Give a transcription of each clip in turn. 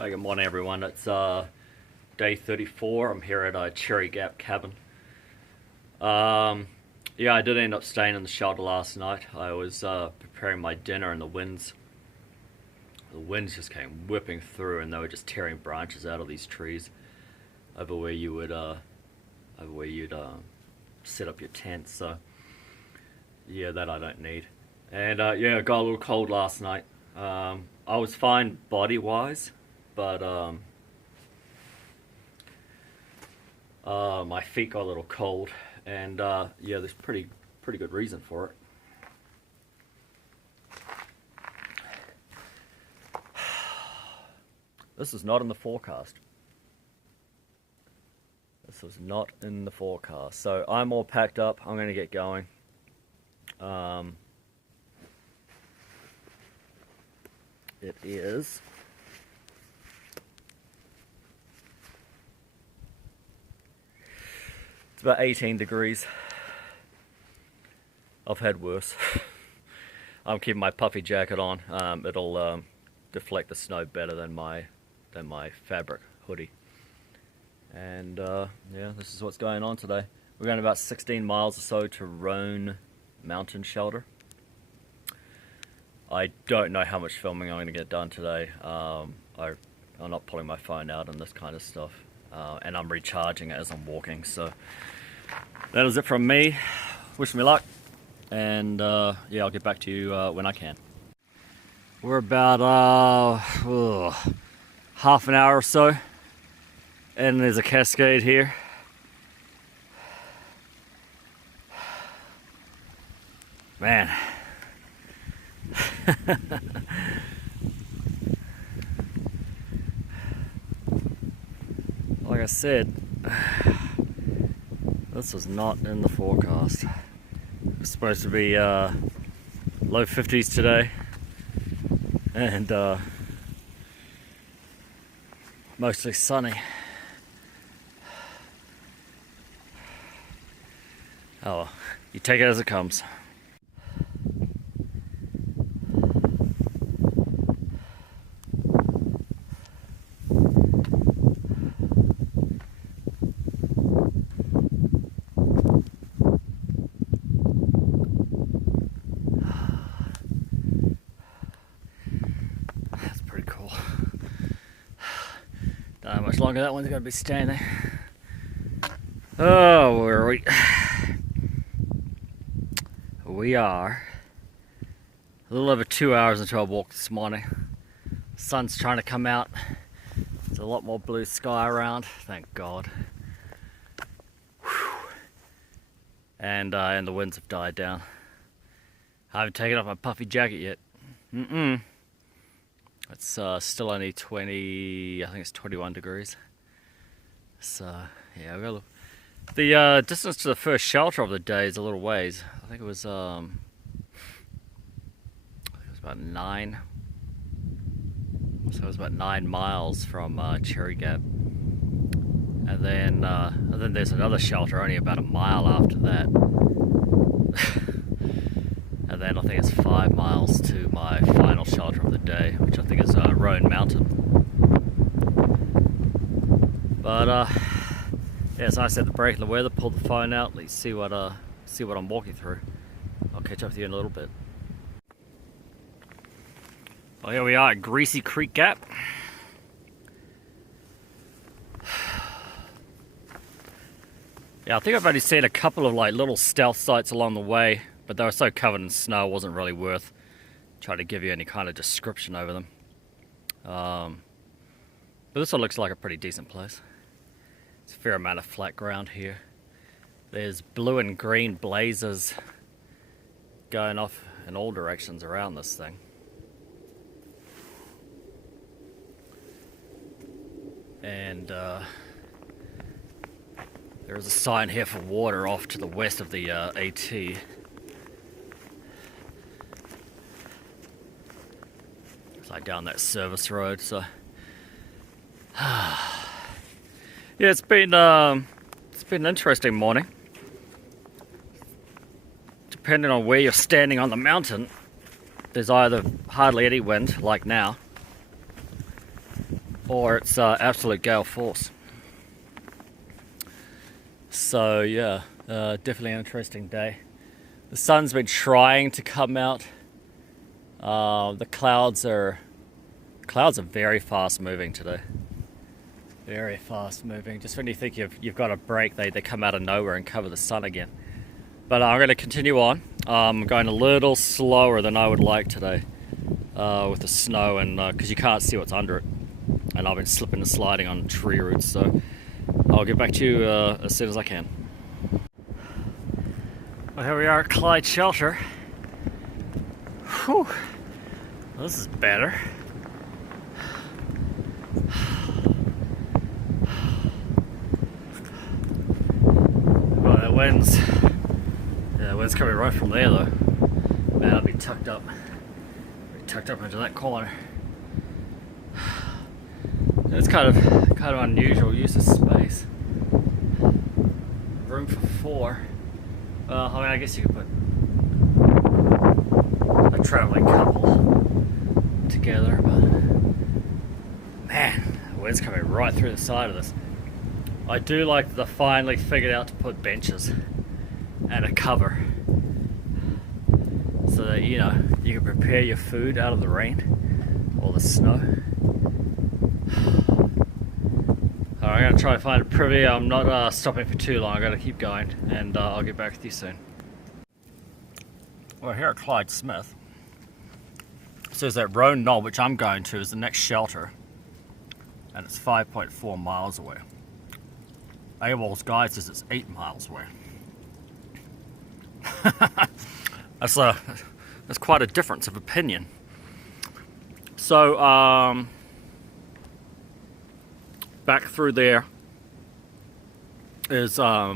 Hi, good morning everyone. It's day 34. I'm here at Cherry Gap cabin. Yeah, I did end up staying in the shelter last night. I was preparing my dinner and the winds just came whipping through, and they were just tearing branches out of these trees over where you'd set up your tent. So yeah, that I don't need. And yeah, I got a little cold last night. I was fine body wise, but my feet got a little cold, and yeah, there's pretty good reason for it. This is not in the forecast. This was not in the forecast. So I'm all packed up. I'm going to get going. It is it's about 18 degrees. I've had worse. I'm keeping my puffy jacket on. It'll deflect the snow better than my fabric hoodie. And yeah, this is what's going on today. We're going about 16 miles or so to Roan Mountain Shelter. I don't know how much filming I'm going to get done today. I'm not pulling my phone out and this kind of stuff. And I'm recharging it as I'm walking. So that is it from me. Wish me luck. And yeah, I'll get back to you when I can. We're about half an hour or so. And there's a cascade here. Man. Like I said, this was not in the forecast. It's supposed to be low 50s today, and mostly sunny. Oh well, you take it as it comes. That's pretty cool. Don't know how much longer that one's going to be standing. Oh, where are we? We are a little over 2 hours into our walk this morning. The sun's trying to come out. There's a lot more blue sky around, thank God. Whew. And the winds have died down. I haven't taken off my puffy jacket yet. It's still only 20, I think it's 21 degrees. So yeah, we'll go. The distance to the first shelter of the day is a little ways. I think it was about 9. So it was about 9 miles from Cherry Gap, and then there's another shelter only about a mile after that, and then I think it's 5 miles to my final shelter of the day, which I think is Roan Mountain. But yeah, it's nice to have the break in the weather. Pull the phone out. Let's see what I'm walking through. I'll catch up with you in a little bit. Well, here we are at Greasy Creek Gap. Yeah, I think I've only seen a couple of like little stealth sites along the way, but they were so covered in snow, it wasn't really worth trying to give you any kind of description over them. But this one looks like a pretty decent place. There's a fair amount of flat ground here. There's blue and green blazes going off in all directions around this thing. And there's a sign here for water off to the west of the AT. It's like down that service road, so yeah, it's been an interesting morning. Depending on where you're standing on the mountain, there's either hardly any wind, like now, or it's absolute gale force. So yeah, definitely an interesting day. The sun's been trying to come out. The clouds are very fast moving today. Very fast moving. Just when you think you've got a break, they come out of nowhere and cover the sun again. But I'm going to continue on. I'm going a little slower than I would like today with the snow, and because you can't see what's under it. And I've been slipping and sliding on tree roots, so I'll get back to you as soon as I can. Well, here we are at Clyde Shelter. Whew. Well, this is better. Well, that wind's coming right from there though. Man, I'll be tucked up into that corner. It's kind of unusual use of space. Room for 4. Well, I mean, I guess you could put a traveling couple together, but man, the wind's coming right through the side of this. I do like that they finally figured out to put benches and a cover so that you can prepare your food out of the rain or the snow. I'm going to try and find a privy. I'm not stopping for too long. I've got to keep going, and I'll get back with you soon. Well, here at Clyde Smith, it says that Roan Knob, which I'm going to, is the next shelter, and it's 5.4 miles away. AWOL's guide says it's 8 miles away. That's quite a difference of opinion. So, back through there is a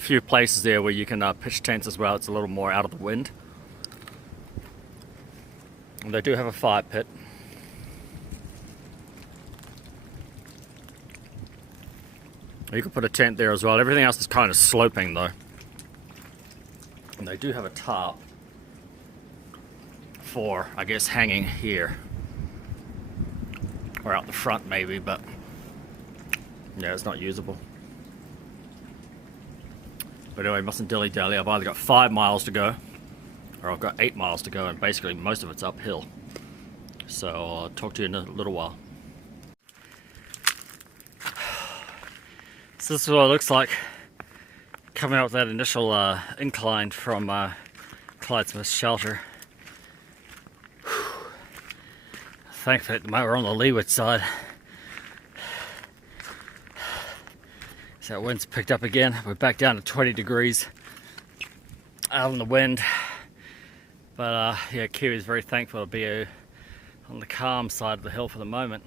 few places there where you can pitch tents as well. It's a little more out of the wind. And they do have a fire pit. You can put a tent there as well. Everything else is kind of sloping though. And they do have a tarp for, I guess, hanging here. Or out the front maybe, but yeah, it's not usable. But anyway, mustn't dilly-dally. I've either got 5 miles to go, or I've got 8 miles to go, and basically most of it's uphill. So I'll talk to you in a little while. So this is what it looks like coming out with that initial incline from Clyde Smith Shelter. Thankfully at the moment we're on the leeward side. So that wind's picked up again. We're back down to 20 degrees out in the wind. But yeah, Kiwi's very thankful to be on the calm side of the hill for the moment.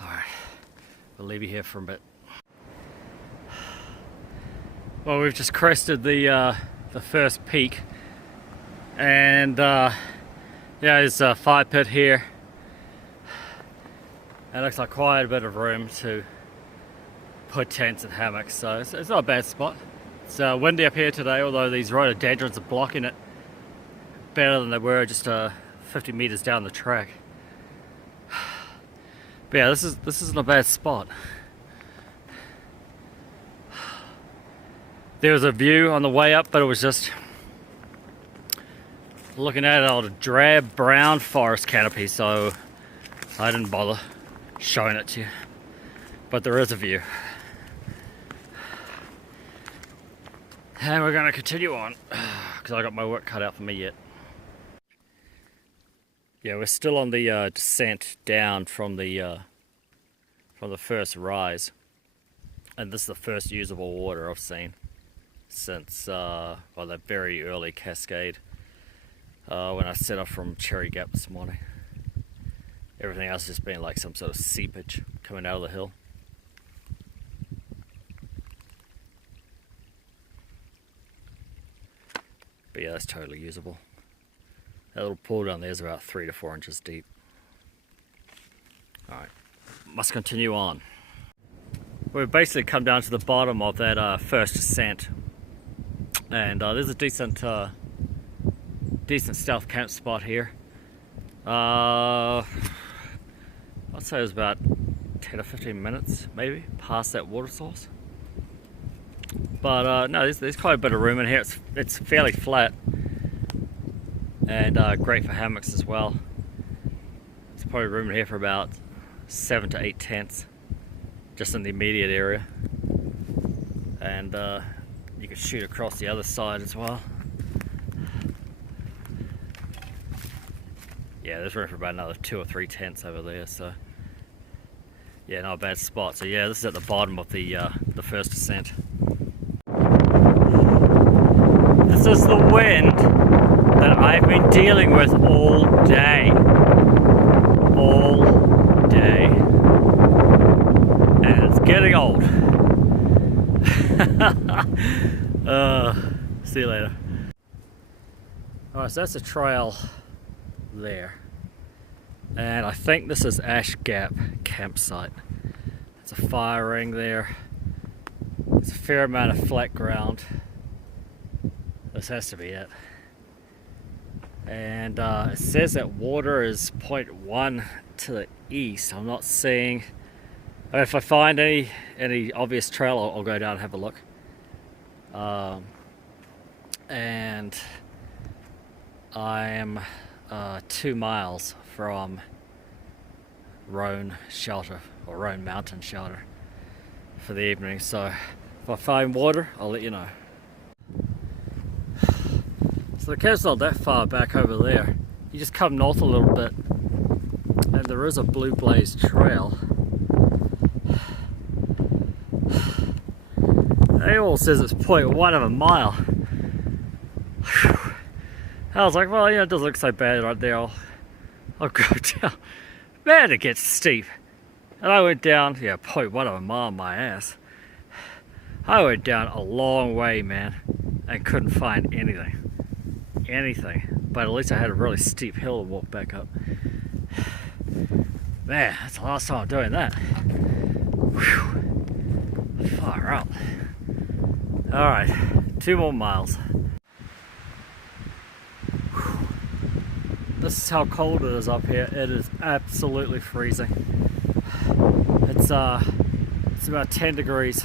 Alright, we'll leave you here for a bit. Well, we've just crested the first peak, and yeah, there's a fire pit here. It looks like quite a bit of room to put tents and hammocks, so it's not a bad spot. It's windy up here today, although these rhododendrons are blocking it better than they were just 50 meters down the track. But yeah, this isn't a bad spot. There was a view on the way up, but it was just looking at it on a drab brown forest canopy, so I didn't bother showing it to you. But there is a view. And we're going to continue on, because I got my work cut out for me yet. Yeah, we're still on the descent down from the first rise. And this is the first usable water I've seen since well, that very early cascade when I set off from Cherry Gap this morning. Everything else has just been like some sort of seepage coming out of the hill. But yeah, that's totally usable. That little pool down there is about 3 to 4 inches deep. Alright, must continue on. we've basically come down to the bottom of that first ascent, and there's a decent stealth camp spot here. I'd say it was about 10 or 15 minutes maybe past that water source. But no, there's quite a bit of room in here. It's fairly flat, and great for hammocks as well. There's probably room in here for about 7 to 8 tents just in the immediate area, and you can shoot across the other side as well. Yeah, there's room for about another 2 or 3 tents over there, so yeah, not a bad spot. So yeah, this is at the bottom of the first ascent. This is the wind that I've been dealing with all day. All day. And it's getting old. See you later. Alright, so that's a trail there. And I think this is Ash Gap campsite. There's a fire ring there. There's a fair amount of flat ground. This has to be it. And it says that water is 0.1 to the east. I'm not seeing. If I find any obvious trail, I'll go down and have a look. And I am 2 miles from Roan Shelter, or Roan Mountain Shelter, for the evening. So if I find water, I'll let you know. So the camp's not that far back over there. You just come north a little bit, and there is a blue blaze trail. It all says it's 0.1 of a mile. Whew. I was like, well, you know, it doesn't look so bad right there. I'll go down. Man, it gets steep. And I went down, yeah, 0.1 of a mile on my ass. I went down a long way, man, and couldn't find anything. But at least I had a really steep hill to walk back up. Man, that's the last time I'm doing that. Whew. Far out. Alright, 2 more miles. Whew. This is how cold it is up here. It is absolutely freezing. It's about 10 degrees